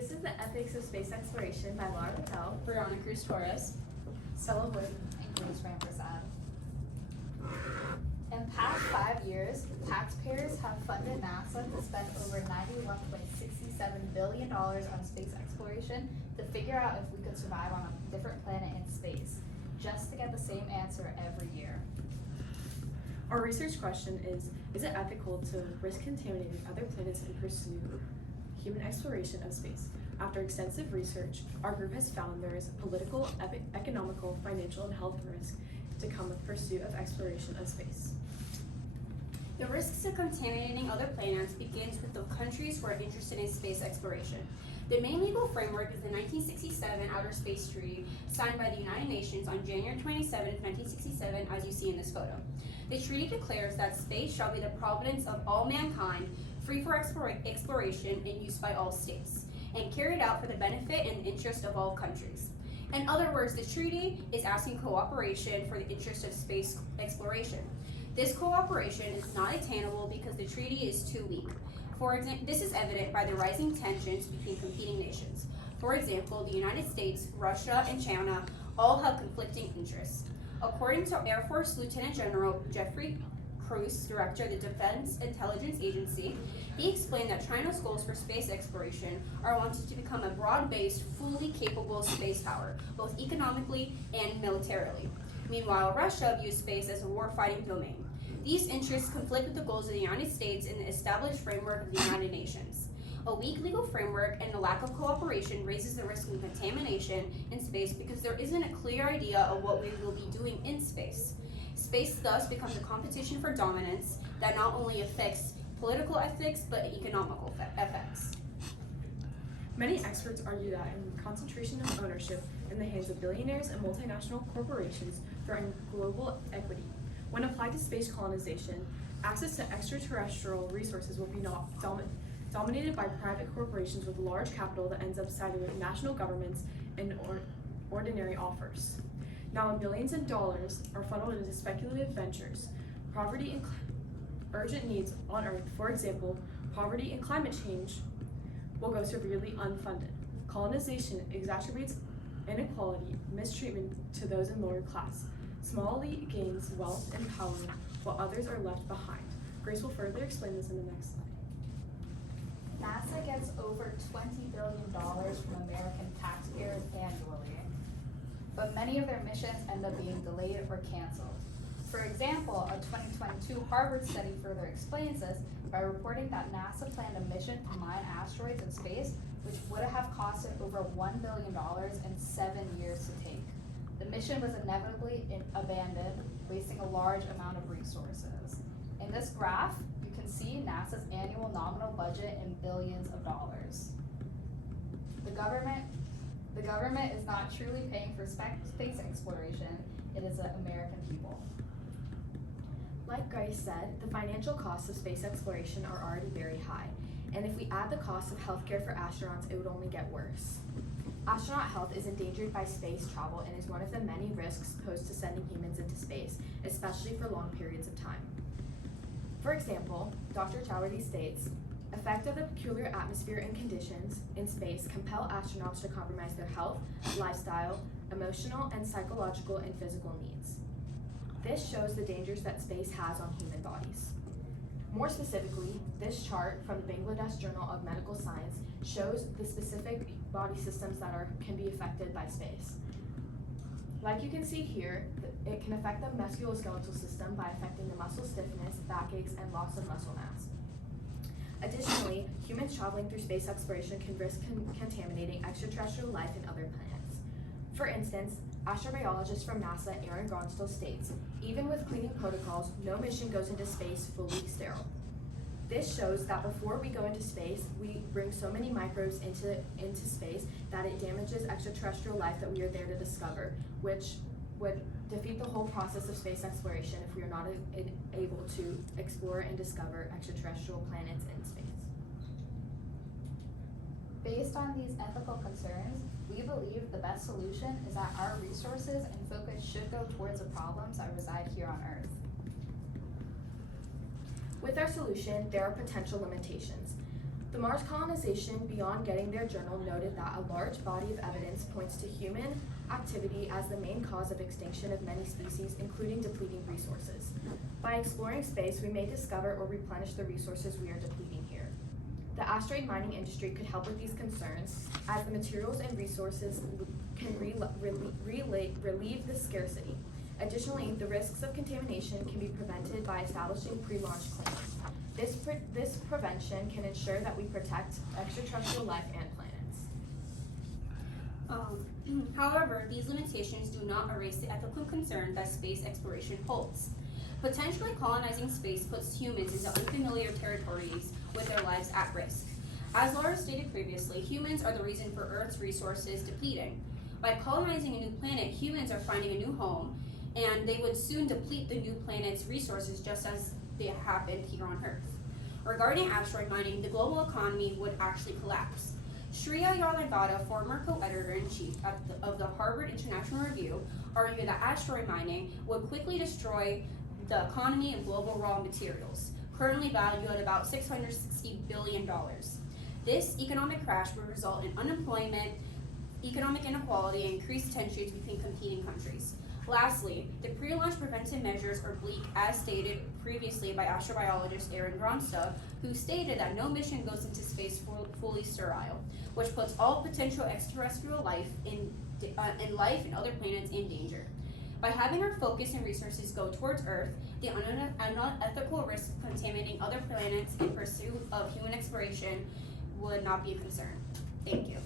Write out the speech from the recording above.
This is the Ethics of Space Exploration by Laura Patel, Brianna Cruz Torres, Stella Wood, and Grace Rampersad. In past 5 years, taxpayers have funded NASA to spend over $91.67 billion on space exploration to figure out if we could survive on a different planet in space, just to get the same answer every year. Our research question is it ethical to risk contaminating other planets and pursue human exploration of space? After extensive research, our group has found there is a political, economical, financial, and health risk to come with pursuit of exploration of space. The risks of contaminating other planets begins with the countries who are interested in space exploration. The main legal framework is the 1967 Outer Space Treaty, signed by the United Nations on January 27, 1967, as you see in this photo. The treaty declares that space shall be the providence of all mankind, free for exploration and use by all states, and carried out for the benefit and interest of all countries. In other words, the treaty is asking cooperation for the interest of space exploration. This cooperation is not attainable because the treaty is too weak. For example, this is evident by the rising tensions between competing nations. For example, the United States, Russia, and China all have conflicting interests. According to Air Force Lieutenant General Jeffrey Cruz, director of the Defense Intelligence Agency, he explained that China's goals for space exploration are wanted to become a broad-based, fully capable space power, both economically and militarily. Meanwhile, Russia views space as a war-fighting domain. These interests conflict with the goals of the United States and the established framework of the United Nations. A weak legal framework and the lack of cooperation raises the risk of contamination in space because there isn't a clear idea of what we will be doing in space. Space thus becomes a competition for dominance that not only affects political ethics but economical effects. Many experts argue that a concentration of ownership in the hands of billionaires and multinational corporations threaten global equity. When applied to space colonization, access to extraterrestrial resources will be dominated by private corporations with large capital that ends up siding with national governments and ordinary offers. Now, when billions of dollars are funneled into speculative ventures, poverty and urgent needs on Earth, for example, poverty and climate change, will go severely unfunded. Colonization exacerbates inequality, mistreatment to those in lower class. Small elite gains wealth and power, while others are left behind. Grace will further explain this in the next slide. NASA gets over $20 billion from American taxpayers annually, but many of their missions end up being delayed or canceled. For example, a 2022 Harvard study further explains this by reporting that NASA planned a mission to mine asteroids in space, which would have costed over $1 billion in 7 years to take. The mission was inevitably abandoned, wasting a large amount of resources. In this graph, you can see NASA's annual nominal budget in billions of dollars. The government is not truly paying for space exploration, it is the American people. Like Grace said, the financial costs of space exploration are already very high, and if we add the cost of healthcare for astronauts, it would only get worse. Astronaut health is endangered by space travel and is one of the many risks posed to sending humans into space, especially for long periods of time. For example, Dr. Chowerty states, effect of the peculiar atmosphere and conditions in space compel astronauts to compromise their health, lifestyle, emotional and psychological and physical needs. This shows the dangers that space has on human bodies. More specifically, this chart from the Bangladesh Journal of Medical Science shows the specific body systems that can be affected by space. Like you can see here, it can affect the musculoskeletal system by affecting the muscle stiffness, backaches, and loss of muscle mass. Additionally, humans traveling through space exploration can risk contaminating extraterrestrial life in other planets. For instance, astrobiologist from NASA, Aaron Gronstel states, even with cleaning protocols, no mission goes into space fully sterile. This shows that before we go into space, we bring so many microbes into space that it damages extraterrestrial life that we are there to discover, which would defeat the whole process of space exploration if we are not able to explore and discover extraterrestrial planets in space. Based on these ethical concerns, we believe the best solution is that our resources and focus should go towards the problems that reside here on Earth. With our solution, there are potential limitations. The Mars colonization Beyond Getting There journal noted that a large body of evidence points to human activity as the main cause of extinction of many species, including depleting resources. By exploring space, we may discover or replenish the resources we are depleting here. The asteroid mining industry could help with these concerns, as the materials and resources can relieve the scarcity. Additionally, the risks of contamination can be prevented by establishing pre-launch claims. This prevention can ensure that we protect extraterrestrial life and planets. However, these limitations do not erase the ethical concern that space exploration holds. Potentially colonizing space puts humans into unfamiliar territories with their lives at risk. As Laura stated previously, humans are the reason for Earth's resources depleting. By colonizing a new planet, humans are finding a new home, and they would soon deplete the new planet's resources just as they happened here on Earth. Regarding asteroid mining, the global economy would actually collapse. Shreya Yarlagadda, former co-editor-in-chief of the Harvard International Review, argued that asteroid mining would quickly destroy the economy and global raw materials, currently valued at about $660 billion. This economic crash would result in unemployment, economic inequality, and increased tensions between competing countries. Lastly, the pre-launch preventive measures are bleak, as stated previously by astrobiologist Aaron Gronstad, who stated that no mission goes into space fully sterile, which puts all potential extraterrestrial life in life and other planets in danger. By having our focus and resources go towards Earth, the unethical risk of contaminating other planets in pursuit of human exploration would not be a concern. Thank you.